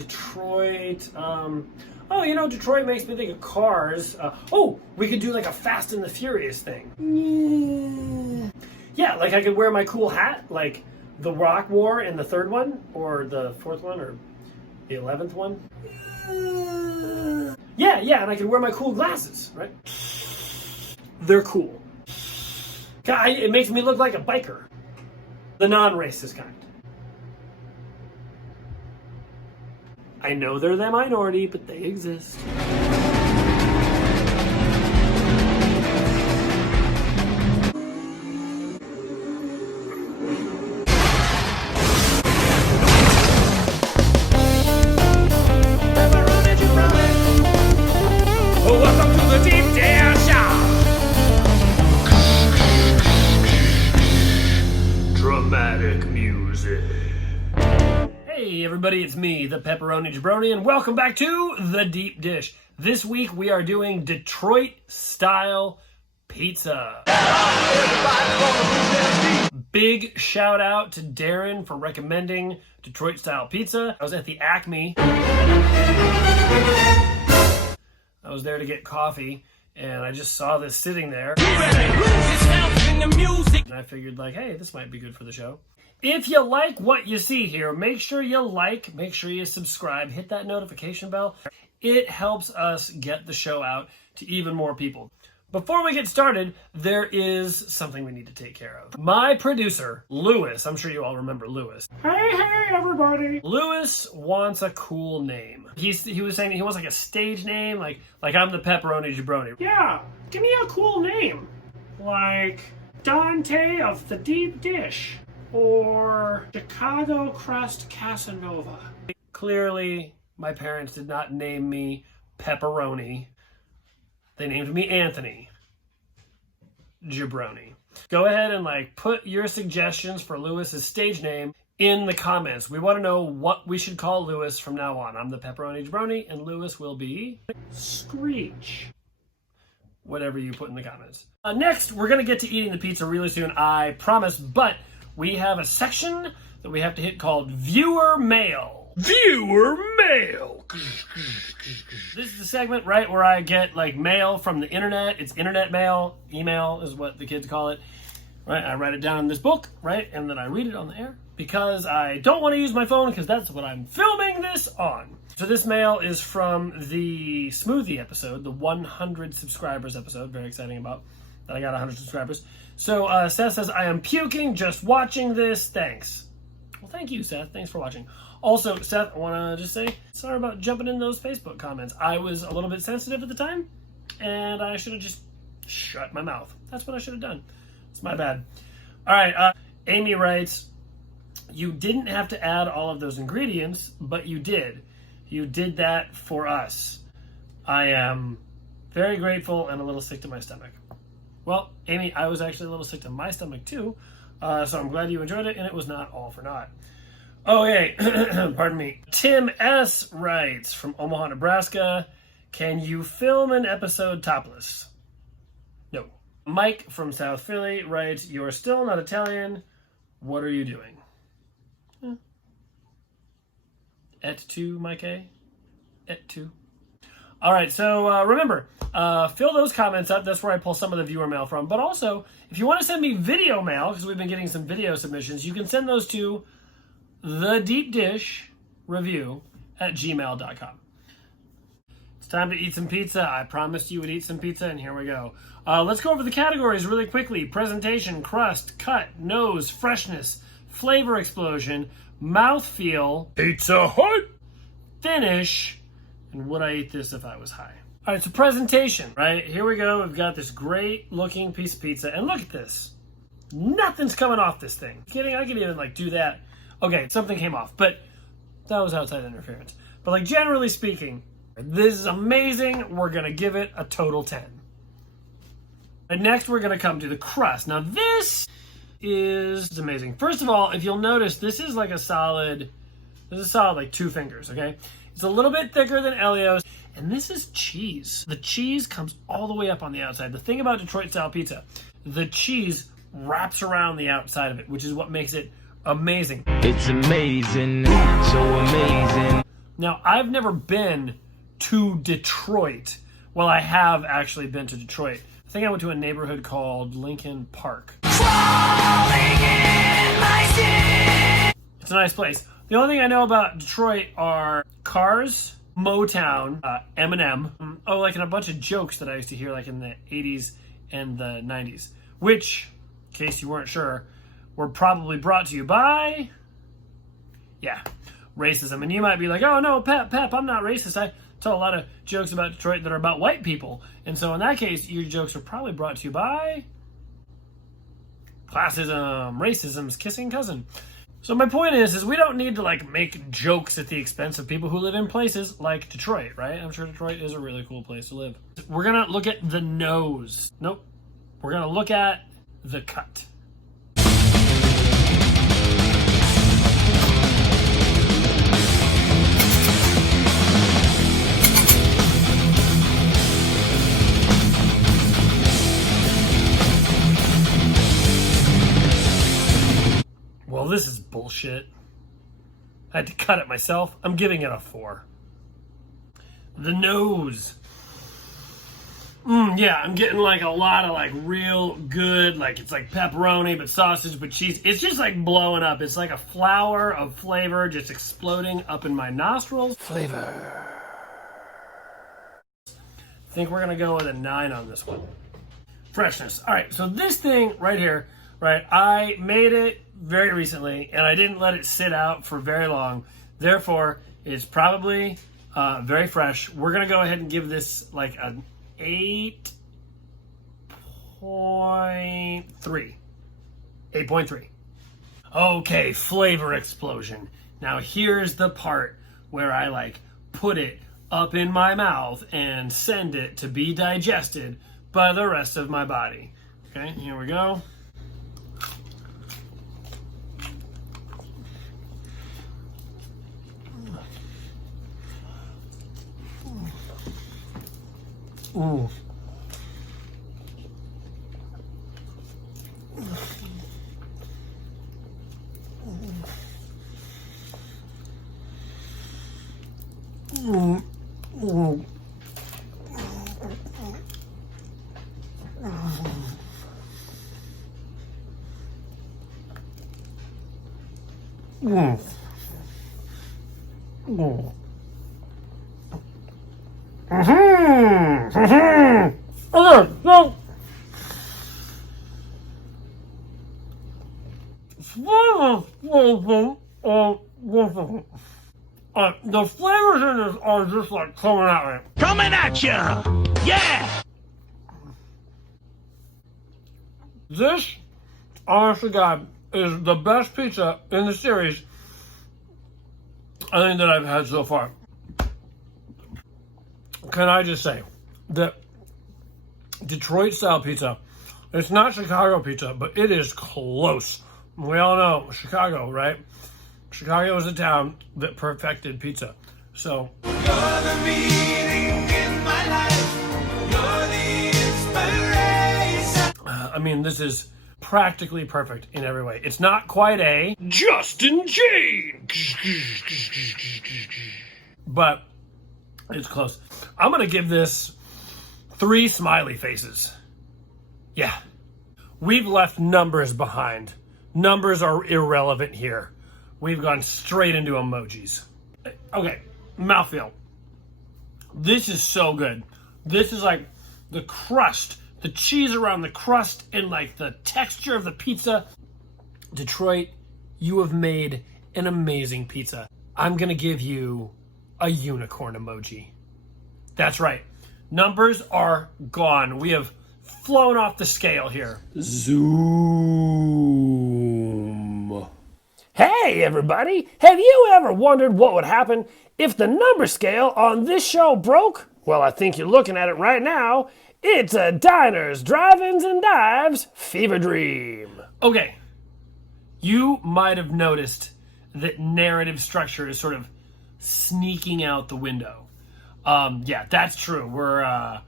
Detroit. Oh, you know, Detroit makes me think of cars. Oh, we could do like a Fast and the Furious thing. Yeah, like I could wear my cool hat, like The Rock wore in the third one, or the fourth one, or the 11th one. Yeah, and I could wear my cool glasses, right? They're cool. It makes me look like a biker. The non-racist kind. I know they're the minority, but they exist. Welcome to the Deep Dish Show. Dramatic music. Hey everybody, it's me, the Pepperoni Jabroni, and welcome back to The Deep Dish. This week we are doing Detroit-style pizza. Big shout out to Darren for recommending Detroit-style pizza. I was at the Acme. I was there to get coffee, and I just saw this sitting there. And I figured, like, hey, this might be good for the show. If you like what you see here, make sure you like, make sure you subscribe, hit that notification bell. It helps us get the show out to even more people. Before we get started, there is something we need to take care of. My producer, Lewis, I'm sure you all remember Lewis. Hey, everybody. Lewis wants a cool name. He was saying he wants like a stage name, like I'm the Pepperoni Jabroni. Yeah, give me a cool name. Like Dante of the Deep Dish. Or Chicago Crust Casanova. Clearly, my parents did not name me Pepperoni. They named me Anthony Jabroni. Go ahead and put your suggestions for Lewis's stage name in the comments. We want to know what we should call Lewis from now on. I'm the Pepperoni Jabroni, and Lewis will be Screech. Whatever you put in the comments. Next, we're going to get to eating the pizza really soon, I promise, but we have a section that we have to hit called Viewer Mail. Viewer Mail. This is a segment, right, where I get mail from the internet. It's internet mail. Email is what the kids call it. Right? I write it down in this book, right? And then I read it on the air because I don't want to use my phone because that's what I'm filming this on. So this mail is from the smoothie episode, the 100 subscribers episode. Very exciting about that I got 100 subscribers. So Seth says, I am puking just watching this. Thanks. Well, thank you, Seth. Thanks for watching. Also, Seth, I want to just say, sorry about jumping in those Facebook comments. I was a little bit sensitive at the time, and I should have just shut my mouth. That's what I should have done. It's my bad. All right, Amy writes, you didn't have to add all of those ingredients, but you did. You did that for us. I am very grateful and a little sick to my stomach. Well, Amy, I was actually a little sick to my stomach too, so I'm glad you enjoyed it, and it was not all for naught. Okay, pardon me. Tim S. writes from Omaha, Nebraska, can you film an episode topless? No. Mike from South Philly writes, you're still not Italian. What are you doing? Et tu, Mike A? Et tu. All right, so remember, fill those comments up. That's where I pull some of the viewer mail from. But also, if you want to send me video mail, because we've been getting some video submissions, you can send those to thedeepdishreview@gmail.com. It's time to eat some pizza. I promised you would eat some pizza, and here we go. Let's go over the categories really quickly. Presentation, crust, cut, nose, freshness, flavor explosion, mouthfeel, Pizza Hut. finish, and would I eat this if I was high? All right, so presentation, right? Here we go. We've got this great looking piece of pizza, and look at this. Nothing's coming off this thing. Kidding? I could even do that. Okay, something came off, but that was outside interference. But generally speaking, this is amazing. We're gonna give it a total 10. And next we're gonna come to the crust. Now this is amazing. First of all, if you'll notice, this is a solid 2 fingers, okay? It's a little bit thicker than Elio's, and this is cheese. The cheese comes all the way up on the outside. The thing about Detroit-style pizza, the cheese wraps around the outside of it, which is what makes it amazing. It's amazing, so amazing. Now, I've never been to Detroit. Well, I have actually been to Detroit. I think I went to a neighborhood called Lincoln Park. It's a nice place. The only thing I know about Detroit are Cars, Motown, Eminem, and a bunch of jokes that I used to hear like in the 80s and the 90s, which, in case you weren't sure, were probably brought to you by, racism. And you might be like, oh no, Pep, I'm not racist. I tell a lot of jokes about Detroit that are about white people. And so in that case, your jokes are probably brought to you by classism, racism's kissing cousin. So my point is we don't need to like make jokes at the expense of people who live in places like Detroit, right? I'm sure Detroit is a really cool place to live. We're gonna look at the nose. Nope. We're gonna look at the cut. Well, this is bullshit. I had to cut it myself. I'm giving it a 4. The nose. I'm getting like a lot of like real good, like it's like pepperoni, but sausage, but cheese. It's just like blowing up. It's like a flower of flavor just exploding up in my nostrils. Flavor. I think we're gonna go with a 9 on this one. Freshness. All right, so this thing right here, right, I made it very recently, and I didn't let it sit out for very long. Therefore, it's probably very fresh. We're going to go ahead and give this like an 8.3. 8.3. Okay, flavor explosion. Now here's the part where I like put it up in my mouth and send it to be digested by the rest of my body. Okay, here we go. Ooh. The flavors in this are just like coming at me. Coming at ya! Yeah! This, honest to God, is the best pizza in the series I think that I've had so far. Can I just say that Detroit style pizza, it's not Chicago pizza, but it is close. We all know Chicago, right? Chicago is a town that perfected pizza. So you're the meaning in my life. You're the inspiration. I mean, this is practically perfect in every way. It's not quite a Justin Jane! but it's close. I'm gonna give this 3 smiley faces. Yeah. We've left numbers behind. Numbers are irrelevant here. We've gone straight into emojis. Okay, mouthfeel. This is so good. This is like the crust, the cheese around the crust, and like the texture of the pizza. Detroit, you have made an amazing pizza. I'm gonna give you a unicorn emoji. That's right. Numbers are gone. We have flown off the scale here. Zoom. Hey everybody, have you ever wondered what would happen if the number scale on this show broke? Well, I think you're looking at it right now. It's a diners, drive-ins, and dives fever dream. Okay, you might have noticed that narrative structure is sort of sneaking out the window. Yeah, that's true. I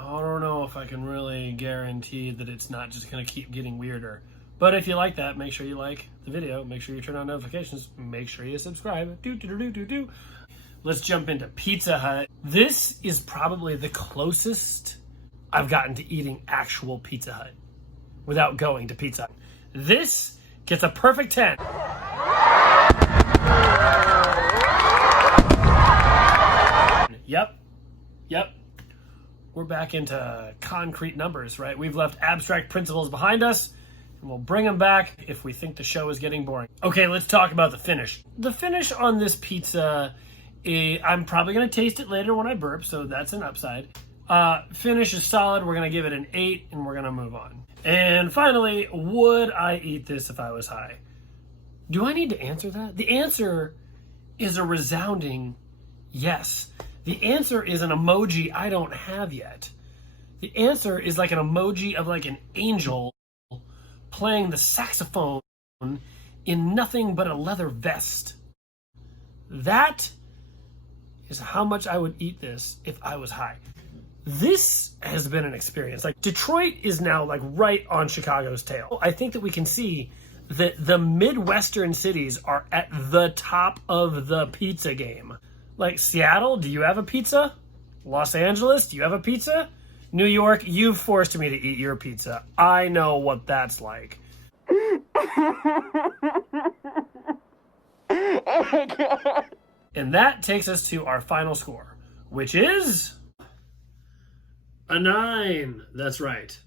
don't know if I can really guarantee that it's not just going to keep getting weirder. But if you like that, make sure you like the video. Make sure you turn on notifications. Make sure you subscribe. Do. Let's jump into Pizza Hut. This is probably the closest I've gotten to eating actual Pizza Hut without going to Pizza Hut. This gets a perfect 10. Yep. We're back into concrete numbers, right? We've left abstract principles behind us, and we'll bring them back if we think the show is getting boring. Okay, let's talk about the finish. The finish on this pizza, I'm probably going to taste it later when I burp, so that's an upside. Finish is solid. We're going to give it an 8, and we're going to move on. And finally, would I eat this if I was high? Do I need to answer that? The answer is a resounding yes. The answer is an emoji I don't have yet. The answer is like an emoji of like an angel playing the saxophone in nothing but a leather vest. That is how much I would eat this if I was high. This has been an experience. Like, Detroit is now like right on Chicago's tail. I think that we can see that the Midwestern cities are at the top of the pizza game. Like, Seattle, do you have a pizza? Los Angeles, do you have a pizza? New York, you've forced me to eat your pizza. I know what that's like. Oh my God. And that takes us to our final score, which is a 9. That's right,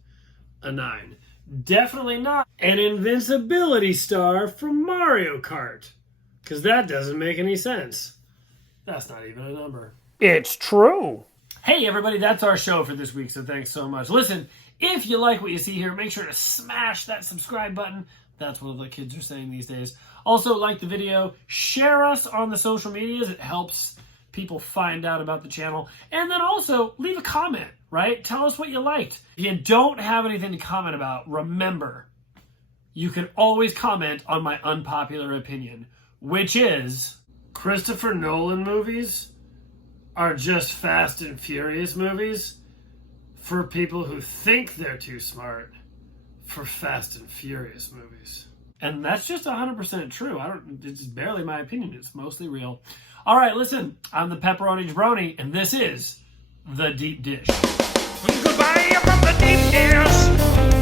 a 9. Definitely not an invincibility star from Mario Kart, because that doesn't make any sense. That's not even a number. It's true. Hey, everybody, that's our show for this week, so thanks so much. Listen, if you like what you see here, make sure to smash that subscribe button. That's what the kids are saying these days. Also, like the video, share us on the social medias. It helps people find out about the channel. And then also, leave a comment, right? Tell us what you liked. If you don't have anything to comment about, remember, you can always comment on my unpopular opinion, which is Christopher Nolan movies are just Fast and Furious movies for people who think they're too smart for Fast and Furious movies. And that's just 100% true. It's barely my opinion. It's mostly real. All right, listen, I'm the Pepperoni Jabroni, and this is The Deep Dish. Goodbye from the deep dish.